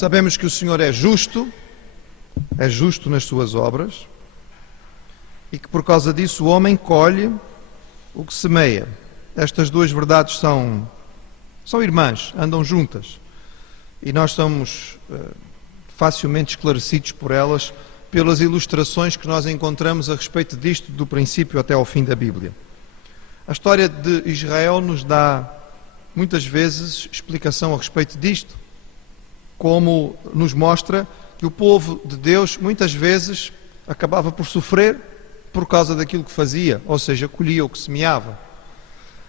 Sabemos que o Senhor é justo nas suas obras, e que por causa disso o homem colhe o que semeia. Estas duas verdades são irmãs, andam juntas, e nós somos facilmente esclarecidos por elas, pelas ilustrações que nós encontramos a respeito disto, do princípio até ao fim da Bíblia. A história de Israel nos dá muitas vezes explicação a respeito disto, como nos mostra que o povo de Deus muitas vezes acabava por sofrer por causa daquilo que fazia, ou seja, colhia o que semeava.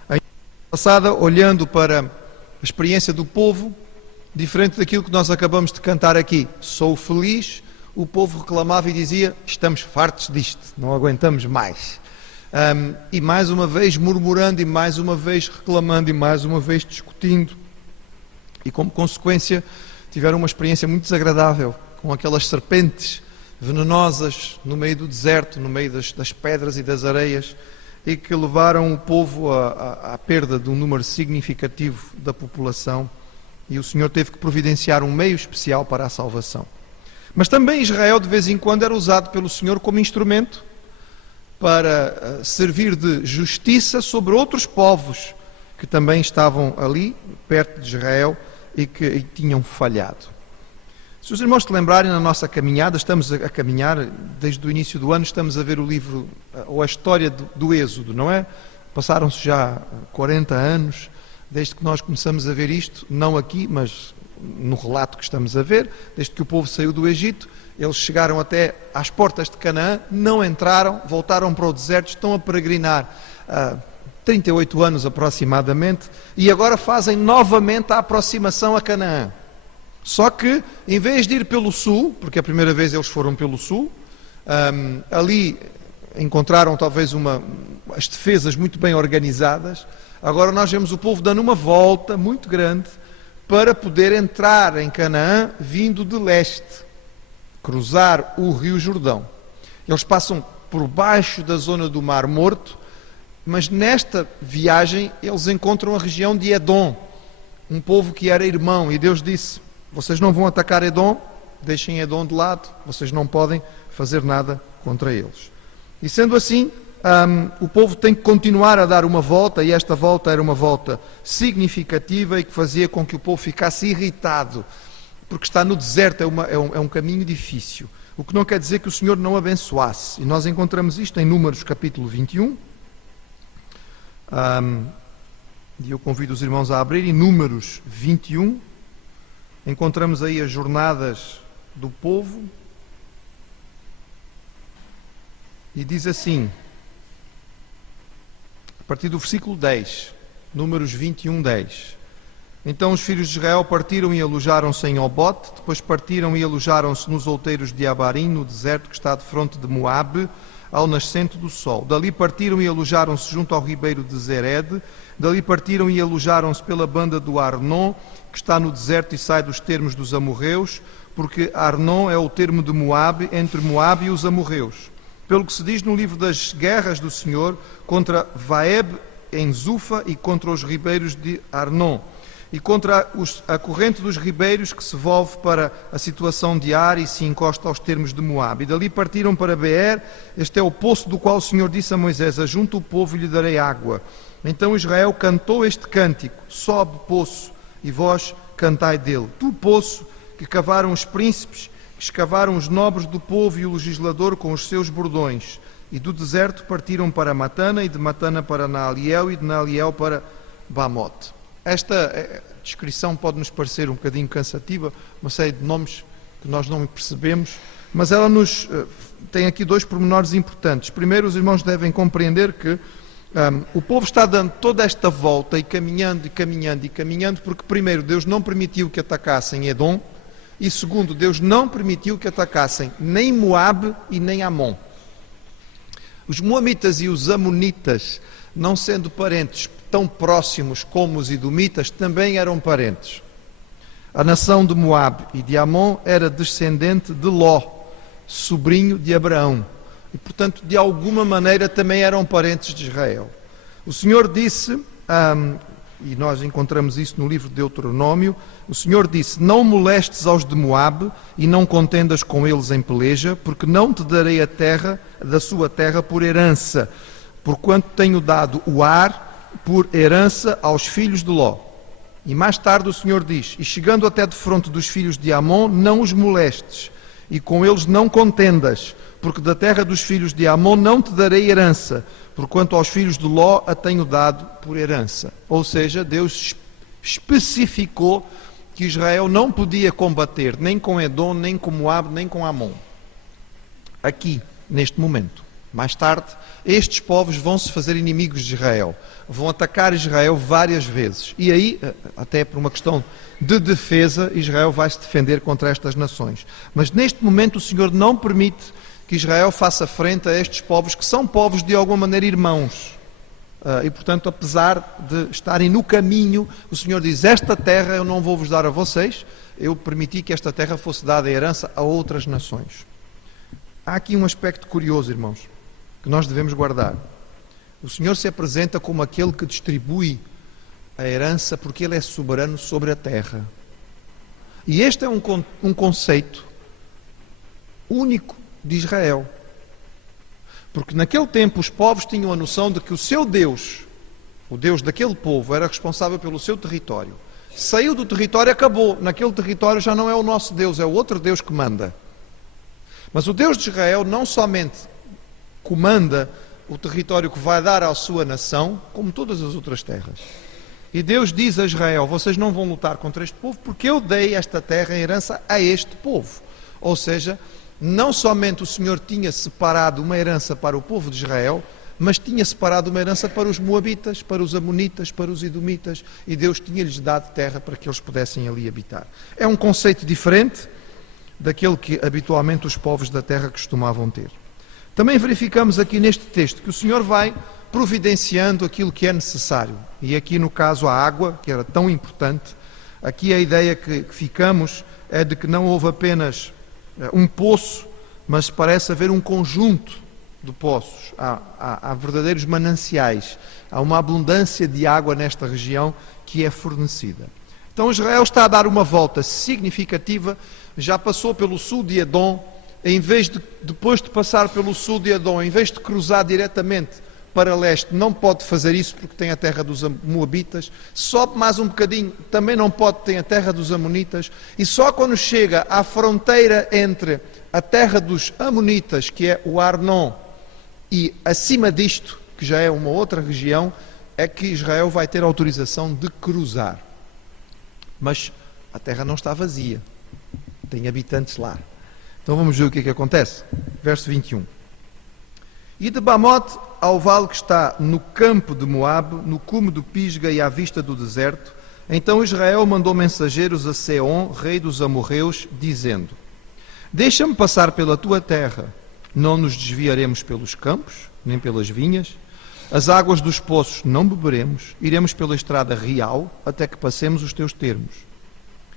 A passada, olhando para a experiência do povo, diferente daquilo que nós acabamos de cantar aqui, sou feliz, o povo reclamava e dizia, estamos fartos disto, não aguentamos mais. E mais uma vez murmurando, e mais uma vez reclamando, e mais uma vez discutindo. E como consequência tiveram uma experiência muito desagradável com aquelas serpentes venenosas no meio do deserto, no meio das pedras e das areias, e que levaram o povo à perda de um número significativo da população, e o Senhor teve que providenciar um meio especial para a salvação. Mas também Israel de vez em quando era usado pelo Senhor como instrumento para servir de justiça sobre outros povos que também estavam ali, perto de Israel, e que tinham falhado. Se os irmãos se lembrarem, na nossa caminhada, estamos a caminhar, desde o início do ano, estamos a ver o livro, ou a história do Êxodo, não é? Passaram-se já 40 anos, desde que nós começamos a ver isto, não aqui, mas no relato que estamos a ver, desde que o povo saiu do Egito, eles chegaram até às portas de Canaã, não entraram, voltaram para o deserto, estão a peregrinar 38 anos aproximadamente, e agora fazem novamente a aproximação a Canaã. Só que, em vez de ir pelo sul, porque a primeira vez eles foram pelo sul, ali encontraram talvez as defesas muito bem organizadas, agora nós vemos o povo dando uma volta muito grande para poder entrar em Canaã vindo de leste, cruzar o Rio Jordão. Eles passam por baixo da zona do Mar Morto, mas nesta viagem eles encontram a região de Edom, um povo que era irmão, e Deus disse, vocês não vão atacar Edom, deixem Edom de lado, vocês não podem fazer nada contra eles. E sendo assim, o povo tem que continuar a dar uma volta, e esta volta era uma volta significativa e que fazia com que o povo ficasse irritado, porque estar no deserto é um caminho difícil, o que não quer dizer que o Senhor não abençoasse. E nós encontramos isto em Números capítulo 21, e eu convido os irmãos a abrir em Números 21, encontramos aí as jornadas do povo, e diz assim, a partir do versículo 10, Números 21, 10. Então os filhos de Israel partiram e alojaram-se em Obote, depois partiram e alojaram-se nos outeiros de Abarim, no deserto que está de fronte de Moabe, ao nascente do sol. Dali partiram e alojaram-se junto ao ribeiro de Zered, dali partiram e alojaram-se pela banda do Arnon, que está no deserto e sai dos termos dos amorreus, porque Arnon é o termo de Moabe, entre Moabe e os amorreus. Pelo que se diz no livro das guerras do Senhor, contra Vaeb em Zufa e contra os ribeiros de Arnon, e contra a corrente dos ribeiros que se volve para a situação de Ar e se encosta aos termos de Moabe. E dali partiram para Beer, este é o poço do qual o Senhor disse a Moisés, ajunta o povo e lhe darei água. Então Israel cantou este cântico, sobe poço, e vós cantai dele. Tu, poço, que cavaram os príncipes, que escavaram os nobres do povo e o legislador com os seus bordões. E do deserto partiram para Matana, e de Matana para Naaliel, e de Naaliel para Bamote. Esta descrição pode nos parecer um bocadinho cansativa, uma série de nomes que nós não percebemos, mas ela nos tem aqui dois pormenores importantes. Primeiro, os irmãos devem compreender que o povo está dando toda esta volta e caminhando, e caminhando, e caminhando, porque primeiro, Deus não permitiu que atacassem Edom, e segundo, Deus não permitiu que atacassem nem Moabe e nem Amon. Os moabitas e os amonitas, não sendo parentes tão próximos como os edomitas, também eram parentes. A nação de Moabe e de Amon era descendente de Ló, sobrinho de Abraão, e portanto de alguma maneira também eram parentes de Israel. O Senhor disse e nós encontramos isso no livro de Deuteronômio, o Senhor disse: não molestes aos de Moabe e não contendas com eles em peleja, porque não te darei a terra da sua terra por herança, porquanto tenho dado o Ar por herança aos filhos de Ló. E mais tarde o Senhor diz: e chegando até defronte dos filhos de Amon, não os molestes, e com eles não contendas, porque da terra dos filhos de Amon não te darei herança, porquanto aos filhos de Ló a tenho dado por herança. Ou seja, Deus especificou que Israel não podia combater nem com Edom, nem com Moabe, nem com Amon. Aqui, neste momento. Mais tarde, estes povos vão se fazer inimigos de Israel, vão atacar Israel várias vezes. E aí, até por uma questão de defesa, Israel vai se defender contra estas nações. Mas neste momento o Senhor não permite que Israel faça frente a estes povos, que são povos de alguma maneira irmãos. E portanto, apesar de estarem no caminho, o Senhor diz: esta terra eu não vou vos dar a vocês, eu permiti que esta terra fosse dada em herança a outras nações. Há aqui um aspecto curioso, irmãos, que nós devemos guardar. O Senhor se apresenta como aquele que distribui a herança porque Ele é soberano sobre a terra. E este é um conceito único de Israel. Porque naquele tempo os povos tinham a noção de que o seu Deus, o Deus daquele povo, era responsável pelo seu território. Saiu do território, acabou. Naquele território já não é o nosso Deus, é o outro Deus que manda. Mas o Deus de Israel não somente comanda o território que vai dar à sua nação, como todas as outras terras. E Deus diz a Israel: vocês não vão lutar contra este povo, porque eu dei esta terra em herança a este povo. Ou seja, não somente o Senhor tinha separado uma herança para o povo de Israel, mas tinha separado uma herança para os moabitas, para os amonitas, para os edomitas, e Deus tinha-lhes dado terra para que eles pudessem ali habitar. É um conceito diferente daquele que habitualmente os povos da terra costumavam ter. Também verificamos aqui neste texto que o Senhor vai providenciando aquilo que é necessário. E aqui no caso a água, que era tão importante, aqui a ideia que ficamos é de que não houve apenas um poço, mas parece haver um conjunto de poços. Há verdadeiros mananciais, há uma abundância de água nesta região que é fornecida. Então Israel está a dar uma volta significativa, já passou pelo sul de Edom, depois de passar pelo sul de Edom, em vez de cruzar diretamente para leste, não pode fazer isso porque tem a terra dos moabitas, sobe mais um bocadinho, também não pode, tem a terra dos amonitas, e só quando chega à fronteira entre a terra dos amonitas, que é o Arnon, e acima disto, que já é uma outra região, é que Israel vai ter autorização de cruzar. Mas a terra não está vazia, tem habitantes lá. Então vamos ver o que é que acontece. Verso 21. E de Bamote ao vale que está no campo de Moabe, no cume do Pisga e à vista do deserto, então Israel mandou mensageiros a Seom, rei dos amorreus, dizendo: deixa-me passar pela tua terra, não nos desviaremos pelos campos, nem pelas vinhas, as águas dos poços não beberemos, iremos pela estrada real, até que passemos os teus termos.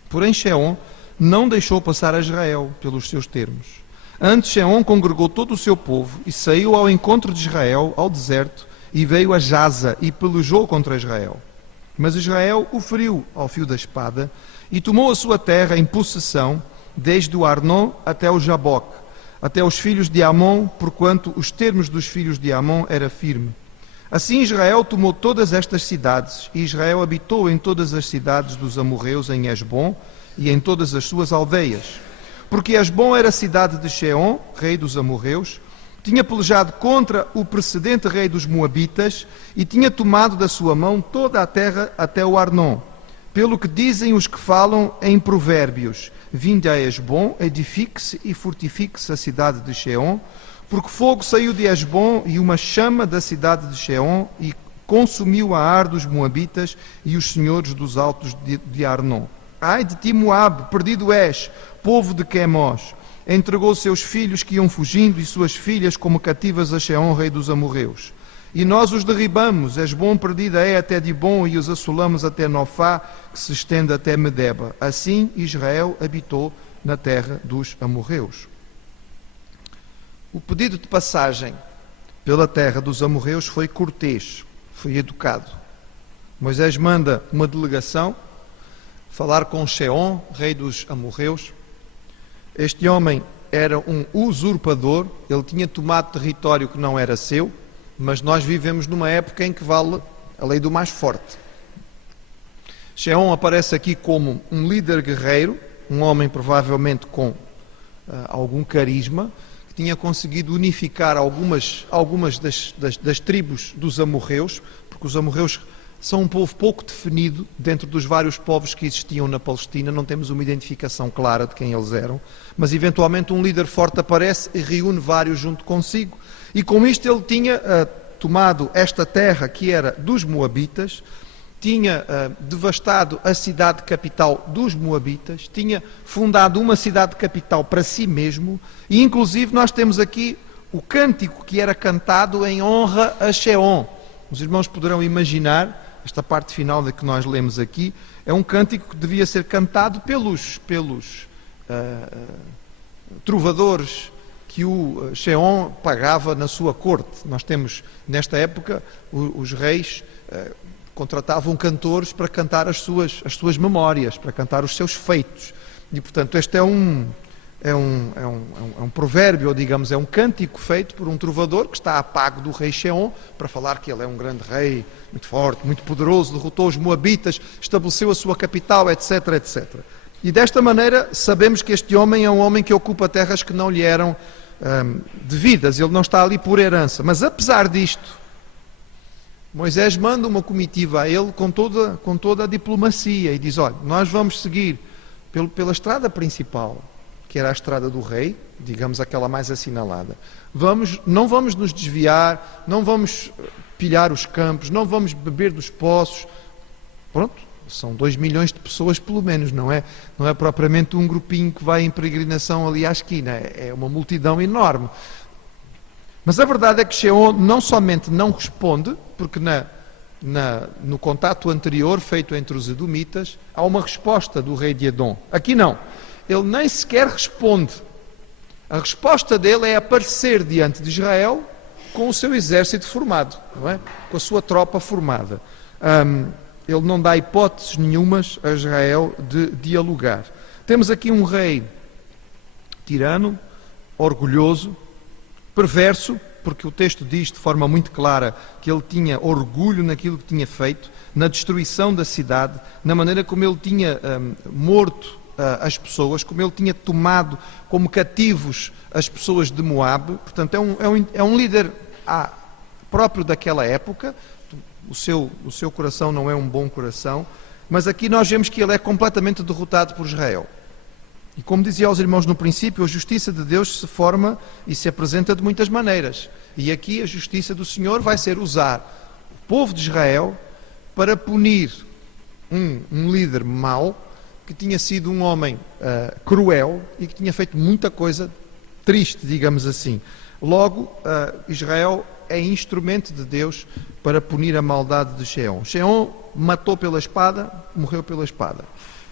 Porém Seom não deixou passar a Israel pelos seus termos. Antes Seom congregou todo o seu povo e saiu ao encontro de Israel ao deserto e veio a Jaza e pelejou contra Israel. Mas Israel o feriu ao fio da espada e tomou a sua terra em possessão, desde o Arnon até o Jaboque, até os filhos de Amon, porquanto os termos dos filhos de Amon era firme. Assim Israel tomou todas estas cidades, e Israel habitou em todas as cidades dos amorreus em Hesbom e em todas as suas aldeias. Porque Hesbom era a cidade de Seom, rei dos amorreus, tinha pelejado contra o precedente rei dos moabitas e tinha tomado da sua mão toda a terra até o Arnon. Pelo que dizem os que falam em provérbios: vinde a Hesbom, edifique-se e fortifique-se a cidade de Seom, porque fogo saiu de Hesbom e uma chama da cidade de Seom e consumiu a ar dos moabitas e os senhores dos altos de Arnon. Ai de ti, Moabe, perdido és, povo de Quemós. Entregou seus filhos que iam fugindo e suas filhas como cativas a Seom, rei dos amorreus. E nós os derribamos, Hesbom perdida é até Dibom, e os assolamos até Nofá, que se estende até Medeba. Assim Israel habitou na terra dos amorreus. O pedido de passagem pela terra dos amorreus foi cortês, foi educado. Moisés manda uma delegação falar com Seom, rei dos amorreus. Este homem era um usurpador, ele tinha tomado território que não era seu, mas nós vivemos numa época em que vale a lei do mais forte. Seom aparece aqui como um líder guerreiro, um homem provavelmente com algum carisma, que tinha conseguido unificar algumas das tribos dos amorreus, porque os amorreus são um povo pouco definido dentro dos vários povos que existiam na Palestina, não temos uma identificação clara de quem eles eram, mas eventualmente um líder forte aparece e reúne vários junto consigo, e com isto ele tinha tomado esta terra que era dos Moabitas, tinha devastado a cidade capital dos Moabitas, tinha fundado uma cidade capital para si mesmo, e inclusive nós temos aqui o cântico que era cantado em honra a Seom. Os irmãos poderão imaginar, esta parte final da que nós lemos aqui, é um cântico que devia ser cantado pelos trovadores que o Seom pagava na sua corte. Nós temos, nesta época, os reis contratavam cantores para cantar as suas memórias, para cantar os seus feitos. E, portanto, este é um provérbio, ou digamos, é um cântico feito por um trovador que está a pago do rei Seom para falar que ele é um grande rei, muito forte, muito poderoso, derrotou os Moabitas, estabeleceu a sua capital, etc, etc. E desta maneira sabemos que este homem é um homem que ocupa terras que não lhe eram devidas, ele não está ali por herança. Mas apesar disto, Moisés manda uma comitiva a ele com toda a diplomacia e diz: olha, nós vamos seguir pela estrada principal, que era a estrada do rei, digamos aquela mais assinalada. Não vamos nos desviar, não vamos pilhar os campos, não vamos beber dos poços. Pronto, são 2 milhões de pessoas pelo menos, não é propriamente um grupinho que vai em peregrinação ali à esquina, é uma multidão enorme. Mas a verdade é que Seom não somente não responde, porque no contato anterior feito entre os edomitas, há uma resposta do rei de Edom. Aqui não. Ele nem sequer responde. A resposta dele é aparecer diante de Israel com o seu exército formado, não é? Com a sua tropa formada. Ele não dá hipóteses nenhumas a Israel de dialogar. Temos aqui um rei tirano, orgulhoso, perverso, porque o texto diz de forma muito clara que ele tinha orgulho naquilo que tinha feito, na destruição da cidade, na maneira como ele tinha morto as pessoas, como ele tinha tomado como cativos as pessoas de Moabe. Portanto, é um líder próprio daquela época. O seu coração não é um bom coração, mas aqui nós vemos que ele é completamente derrotado por Israel. E como dizia aos irmãos no princípio, a justiça de Deus se forma e se apresenta de muitas maneiras. E aqui a justiça do Senhor vai ser usar o povo de Israel para punir um líder mau, que tinha sido um homem cruel e que tinha feito muita coisa triste, digamos assim. Logo, Israel é instrumento de Deus para punir a maldade de Seom. Seom matou pela espada, morreu pela espada.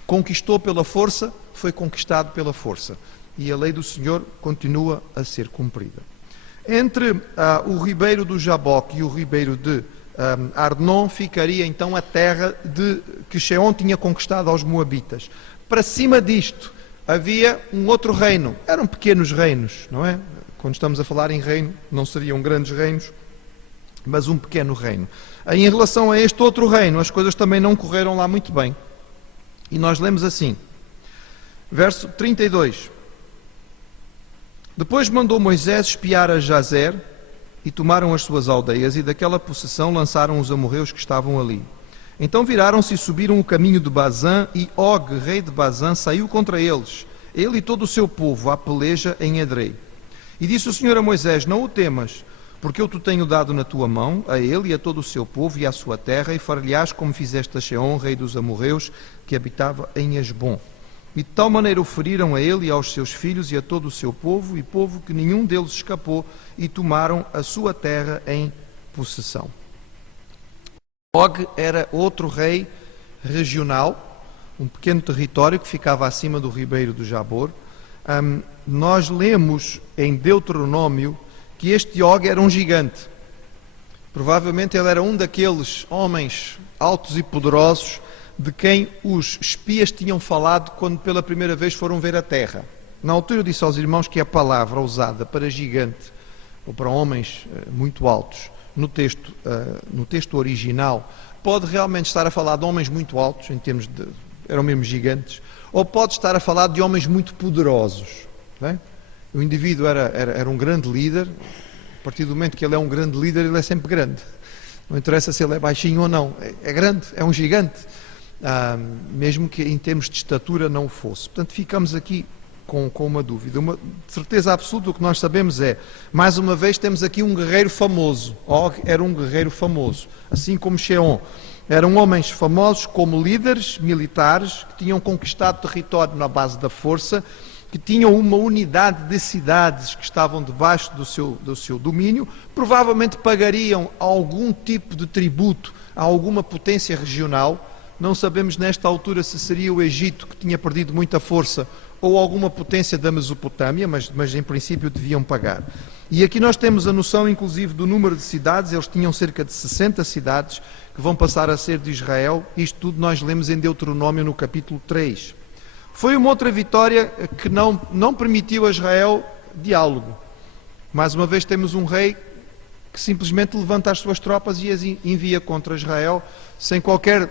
Conquistou pela força, foi conquistado pela força. E a lei do Senhor continua a ser cumprida. Entre o ribeiro do Jaboque e o ribeiro de Arnon ficaria então a terra que Seom tinha conquistado aos Moabitas. Para cima disto havia um outro reino. Eram pequenos reinos, não é? Quando estamos a falar em reino, não seriam grandes reinos, mas um pequeno reino. Em relação a este outro reino, as coisas também não correram lá muito bem. E nós lemos assim, verso 32. Depois mandou Moisés espiar a Jazer, e tomaram as suas aldeias, e daquela possessão lançaram os amorreus que estavam ali. Então viraram-se e subiram o caminho de Bazã, e Og, rei de Bazã, saiu contra eles, ele e todo o seu povo, à peleja em Edrei. E disse o Senhor a Moisés: não o temas, porque eu te tenho dado na tua mão, a ele e a todo o seu povo e à sua terra, e far-lhe-ás como fizeste a Seom, rei dos amorreus, que habitava em Hesbom. E de tal maneira o feriram a ele e aos seus filhos e a todo o seu povo, e povo que nenhum deles escapou, e tomaram a sua terra em possessão. Og era outro rei regional, um pequeno território que ficava acima do ribeiro do Jabor. Nós lemos em Deuteronômio que este Og era um gigante. Provavelmente ele era um daqueles homens altos e poderosos de quem os espias tinham falado quando pela primeira vez foram ver a terra. Na altura eu disse aos irmãos que a palavra usada para gigante ou para homens muito altos no texto original pode realmente estar a falar de homens muito altos, em termos de eram mesmo gigantes, ou pode estar a falar de homens muito poderosos. Não é? O indivíduo era um grande líder. A partir do momento que ele é um grande líder, ele é sempre grande. Não interessa se ele é baixinho ou não. É grande, é um gigante. Mesmo que em termos de estatura não o fosse. Portanto, ficamos aqui com uma dúvida. Uma certeza absoluta, o que nós sabemos é, mais uma vez, temos aqui um guerreiro famoso. Og era um guerreiro famoso. Assim como Sheon. Eram homens famosos como líderes militares que tinham conquistado território na base da força, que tinham uma unidade de cidades que estavam debaixo do seu domínio, provavelmente pagariam algum tipo de tributo a alguma potência regional. Não sabemos nesta altura se seria o Egito, que tinha perdido muita força, ou alguma potência da Mesopotâmia, mas em princípio deviam pagar. E aqui nós temos a noção inclusive do número de cidades. Eles tinham cerca de 60 cidades que vão passar a ser de Israel. Isto tudo nós lemos em Deuteronômio no capítulo 3. Foi uma outra vitória que não permitiu a Israel diálogo. Mais uma vez temos um rei que simplesmente levanta as suas tropas e as envia contra Israel sem qualquer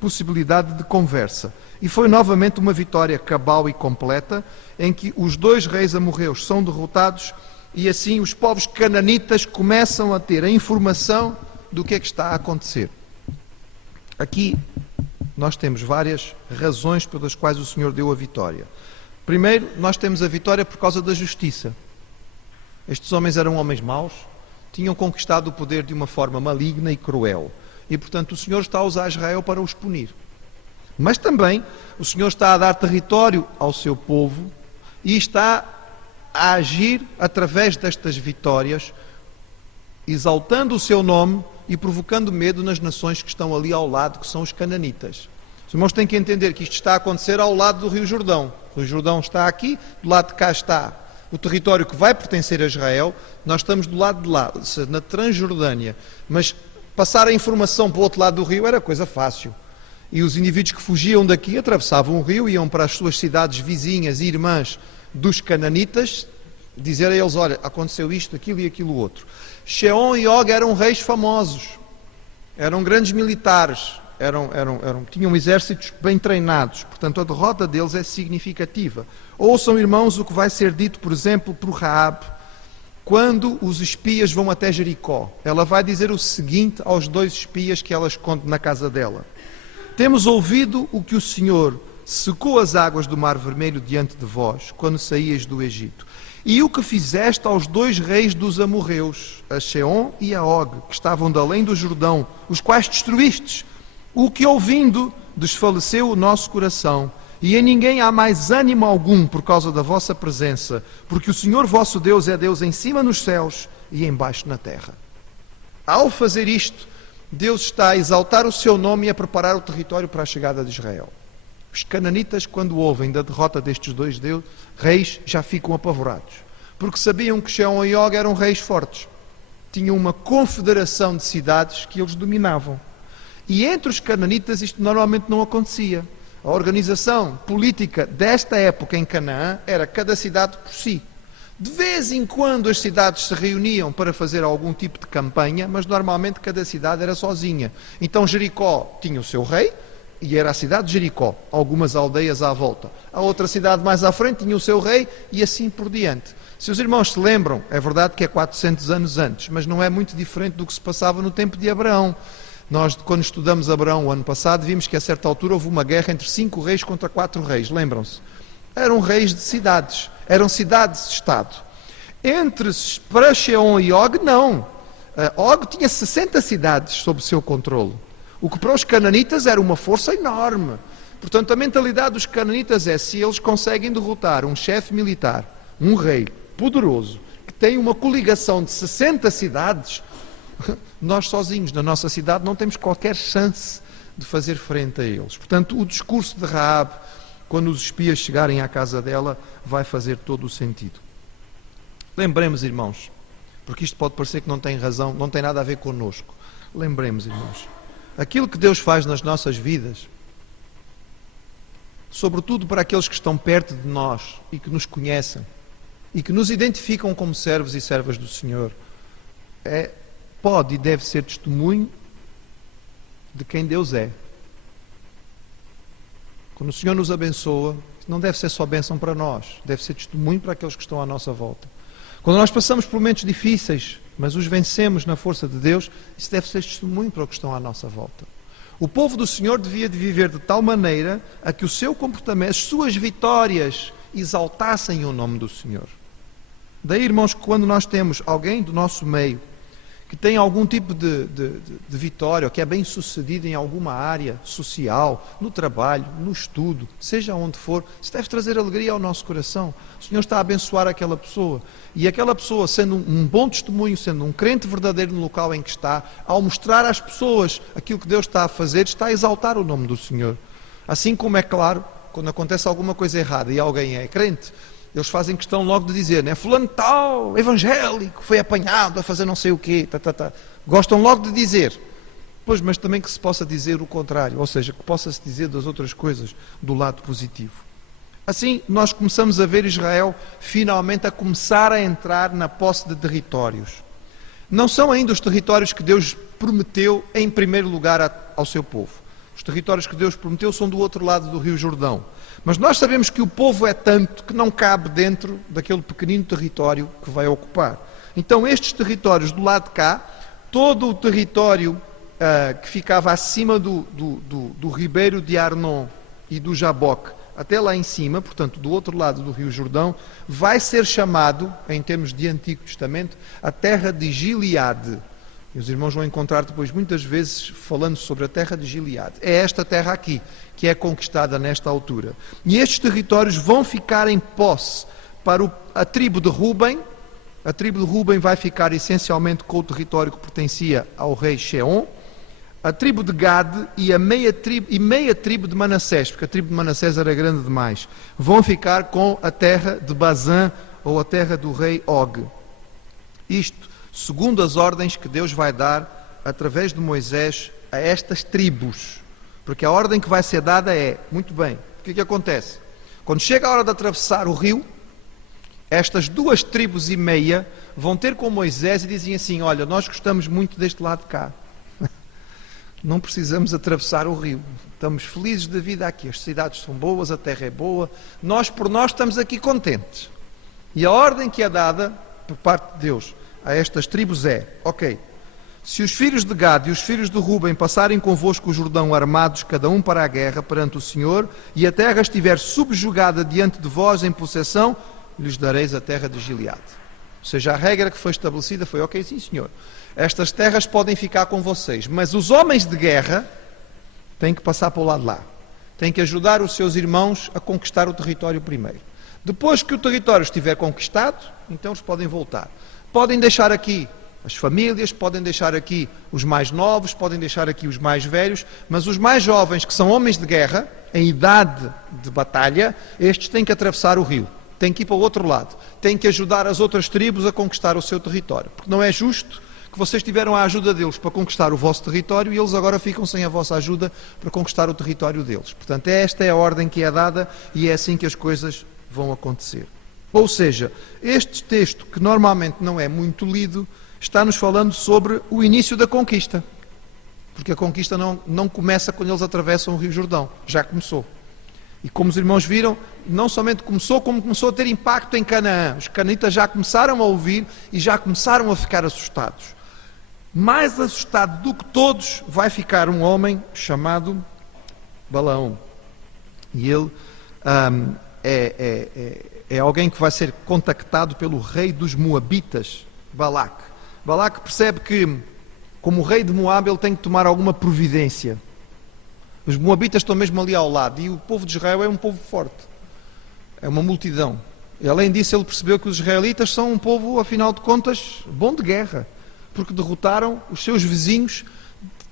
possibilidade de conversa. E foi novamente uma vitória cabal e completa, em que os dois reis amorreus são derrotados e assim os povos cananitas começam a ter a informação do que é que está a acontecer. Aqui nós temos várias razões pelas quais o Senhor deu a vitória. Primeiro, nós temos a vitória por causa da justiça. Estes homens eram homens maus, tinham conquistado o poder de uma forma maligna e cruel. E, portanto, o Senhor está a usar Israel para os punir. Mas também o Senhor está a dar território ao seu povo e está a agir através destas vitórias, exaltando o seu nome e provocando medo nas nações que estão ali ao lado, que são os cananitas. Os irmãos têm que entender que isto está a acontecer ao lado do Rio Jordão. O Rio Jordão está aqui, do lado de cá está o território que vai pertencer a Israel. Nós estamos do lado de lá, na Transjordânia. Mas passar a informação para o outro lado do rio era coisa fácil. E os indivíduos que fugiam daqui atravessavam o rio, iam para as suas cidades vizinhas e irmãs dos cananitas, dizer a eles, olha, aconteceu isto, aquilo e aquilo outro. Sheon e Og eram reis famosos, eram grandes militares, tinham exércitos bem treinados, portanto a derrota deles é significativa. Ouçam, irmãos, o que vai ser dito, por exemplo, por Raabe, quando os espias vão até Jericó. Ela vai dizer o seguinte aos dois espias que ela esconde na casa dela: temos ouvido o que o Senhor secou as águas do Mar Vermelho diante de vós, quando saías do Egito, e o que fizeste aos dois reis dos amorreus, a Sheon e a Og, que estavam de além do Jordão, os quais destruístes. O que ouvindo desfaleceu o nosso coração, e em ninguém há mais ânimo algum por causa da vossa presença, porque o Senhor vosso Deus é Deus em cima nos céus e embaixo na terra. Ao fazer isto, Deus está a exaltar o seu nome e a preparar o território para a chegada de Israel. Os cananitas, quando ouvem da derrota destes dois reis, já ficam apavorados, porque sabiam que Sheon e Og eram reis fortes. Tinham uma confederação de cidades que eles dominavam. E entre os cananitas isto normalmente não acontecia. A organização política desta época em Canaã era cada cidade por si. De vez em quando as cidades se reuniam para fazer algum tipo de campanha, mas normalmente cada cidade era sozinha. Então Jericó tinha o seu rei, e era a cidade de Jericó, algumas aldeias à volta. A outra cidade mais à frente tinha o seu rei, e assim por diante. Se os irmãos se lembram, é verdade que é 400 anos antes, mas não é muito diferente do que se passava no tempo de Abraão. Nós, quando estudamos Abraão o ano passado, vimos que a certa altura houve uma guerra entre 5 reis contra 4 reis, lembram-se? Eram reis de cidades, eram cidades-estado. Para Sheon e Og, não. Og tinha 60 cidades sob o seu controle, o que para os cananitas era uma força enorme. Portanto, a mentalidade dos cananitas é: se eles conseguem derrotar um chefe militar, um rei poderoso, que tem uma coligação de 60 cidades, nós sozinhos na nossa cidade não temos qualquer chance de fazer frente a eles. Portanto, o discurso de Raabe, quando os espias chegarem à casa dela, vai fazer todo o sentido. Lembremos, irmãos, porque isto pode parecer que não tem razão, não tem nada a ver connosco. Lembremos, irmãos, aquilo que Deus faz nas nossas vidas, sobretudo para aqueles que estão perto de nós e que nos conhecem e que nos identificam como servos e servas do Senhor, pode e deve ser testemunho de quem Deus é. Quando o Senhor nos abençoa, não deve ser só bênção para nós, deve ser testemunho para aqueles que estão à nossa volta. Quando nós passamos por momentos difíceis, mas os vencemos na força de Deus, isso deve ser testemunho para os que estão à nossa volta. O povo do Senhor devia de viver de tal maneira a que o seu comportamento, as suas vitórias, exaltassem o nome do Senhor. Daí, irmãos, que quando nós temos alguém do nosso meio que tem algum tipo de vitória, ou que é bem sucedido em alguma área social, no trabalho, no estudo, seja onde for, isso deve trazer alegria ao nosso coração. O Senhor está a abençoar aquela pessoa, e aquela pessoa, sendo um bom testemunho, sendo um crente verdadeiro no local em que está, ao mostrar às pessoas aquilo que Deus está a fazer, está a exaltar o nome do Senhor. Assim como é claro, quando acontece alguma coisa errada e alguém é crente, eles fazem questão logo de dizer, né? Fulano tal, evangélico, foi apanhado a fazer não sei o quê, Gostam logo de dizer. Pois, mas também que se possa dizer o contrário, ou seja, que possa-se dizer das outras coisas do lado positivo. Assim, nós começamos a ver Israel finalmente a começar a entrar na posse de territórios. Não são ainda os territórios que Deus prometeu em primeiro lugar ao seu povo. Os territórios que Deus prometeu são do outro lado do Rio Jordão. Mas nós sabemos que o povo é tanto que não cabe dentro daquele pequenino território que vai ocupar. Então estes territórios do lado de cá, todo o território que ficava acima do ribeiro de Arnon e do Jaboque, até lá em cima, portanto do outro lado do Rio Jordão, vai ser chamado, em termos de Antigo Testamento, a terra de Gileade. E os irmãos vão encontrar depois muitas vezes falando sobre a terra de Gileade. É esta terra aqui que é conquistada nesta altura. E estes territórios vão ficar em posse para a tribo de Ruben. A tribo de Ruben vai ficar essencialmente com o território que pertencia ao rei Sheon. A tribo de Gade e meia tribo de Manassés, porque a tribo de Manassés era grande demais, vão ficar com a terra de Bazã, ou a terra do rei Og. Isto segundo as ordens que Deus vai dar através de Moisés a estas tribos. Porque a ordem que vai ser dada é, muito bem, o que acontece? Quando chega a hora de atravessar o rio, estas 2 tribos e meia vão ter com Moisés e dizem assim, olha, nós gostamos muito deste lado de cá. Não precisamos atravessar o rio. Estamos felizes da vida aqui. As cidades são boas, a terra é boa. Nós, por nós, estamos aqui contentes. E a ordem que é dada por parte de Deus a estas tribos é, ok, se os filhos de Gade e os filhos de Ruben passarem convosco o Jordão armados, cada um para a guerra, perante o Senhor, e a terra estiver subjugada diante de vós em possessão, lhes dareis a terra de Gileade. Ou seja, a regra que foi estabelecida foi, ok, sim senhor, estas terras podem ficar com vocês, mas os homens de guerra têm que passar para o lado de lá, têm que ajudar os seus irmãos a conquistar o território primeiro. Depois que o território estiver conquistado, então eles podem voltar. Podem deixar aqui as famílias, podem deixar aqui os mais novos, podem deixar aqui os mais velhos, mas os mais jovens, que são homens de guerra, em idade de batalha, estes têm que atravessar o rio, têm que ir para o outro lado, têm que ajudar as outras tribos a conquistar o seu território, porque não é justo que vocês tiveram a ajuda deles para conquistar o vosso território e eles agora ficam sem a vossa ajuda para conquistar o território deles. Portanto, esta é a ordem que é dada e é assim que as coisas vão acontecer. Ou seja, este texto, que normalmente não é muito lido, está-nos falando sobre o início da conquista. Porque a conquista não começa quando eles atravessam o Rio Jordão. Já começou. E como os irmãos viram, não somente começou, como começou a ter impacto em Canaã. Os canaanitas já começaram a ouvir e já começaram a ficar assustados. Mais assustado do que todos vai ficar um homem chamado Balaão. E ele é alguém que vai ser contactado pelo rei dos Moabitas, Balaque. Balaque percebe que, como rei de Moab, ele tem que tomar alguma providência. Os Moabitas estão mesmo ali ao lado, e o povo de Israel é um povo forte. É uma multidão. E, além disso, ele percebeu que os israelitas são um povo, afinal de contas, bom de guerra, porque derrotaram os seus vizinhos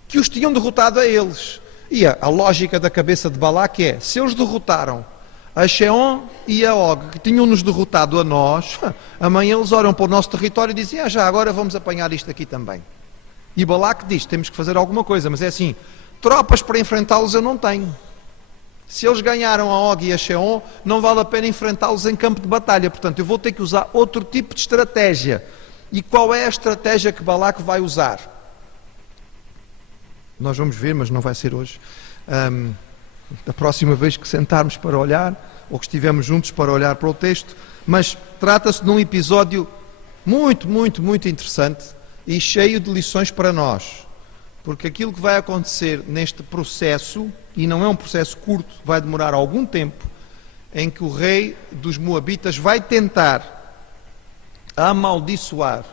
que os tinham derrotado a eles. E a lógica da cabeça de Balaque é, se eles derrotaram a Sheon e a Og, que tinham-nos derrotado a nós, amanhã eles olham para o nosso território e dizem, já agora vamos apanhar isto aqui também. E Balaque diz, temos que fazer alguma coisa, mas é assim, tropas para enfrentá-los eu não tenho. Se eles ganharam a Og e a Sheon, não vale a pena enfrentá-los em campo de batalha, portanto eu vou ter que usar outro tipo de estratégia. E qual é a estratégia que Balaque vai usar? Nós vamos ver, mas não vai ser hoje. Da próxima vez que sentarmos para olhar, ou que estivermos juntos para olhar para o texto, mas trata-se de um episódio muito, muito, muito interessante e cheio de lições para nós. Porque aquilo que vai acontecer neste processo, e não é um processo curto, vai demorar algum tempo, em que o rei dos Moabitas vai tentar amaldiçoar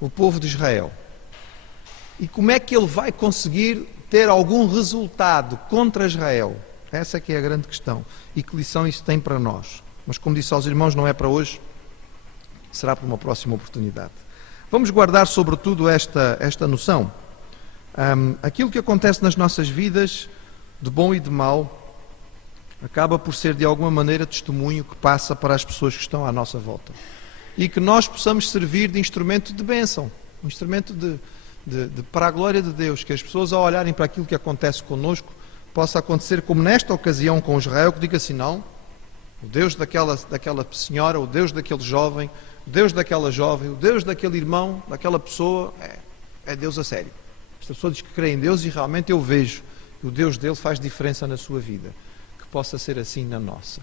o povo de Israel. E como é que ele vai conseguir ter algum resultado contra Israel? Essa é que é a grande questão. E que lição isso tem para nós? Mas como disse aos irmãos, não é para hoje, será para uma próxima oportunidade. Vamos guardar sobretudo esta noção. Aquilo que acontece nas nossas vidas, de bom e de mau, acaba por ser de alguma maneira testemunho que passa para as pessoas que estão à nossa volta. E que nós possamos servir de instrumento de bênção, um instrumento para a glória de Deus, que as pessoas ao olharem para aquilo que acontece connosco, possa acontecer como nesta ocasião com Israel, que diga assim, não, o Deus daquela senhora, o Deus daquele jovem, o Deus daquela jovem, o Deus daquele irmão, daquela pessoa, é Deus a sério. Esta pessoa diz que crê em Deus e realmente eu vejo que o Deus dele faz diferença na sua vida. Que possa ser assim na nossa.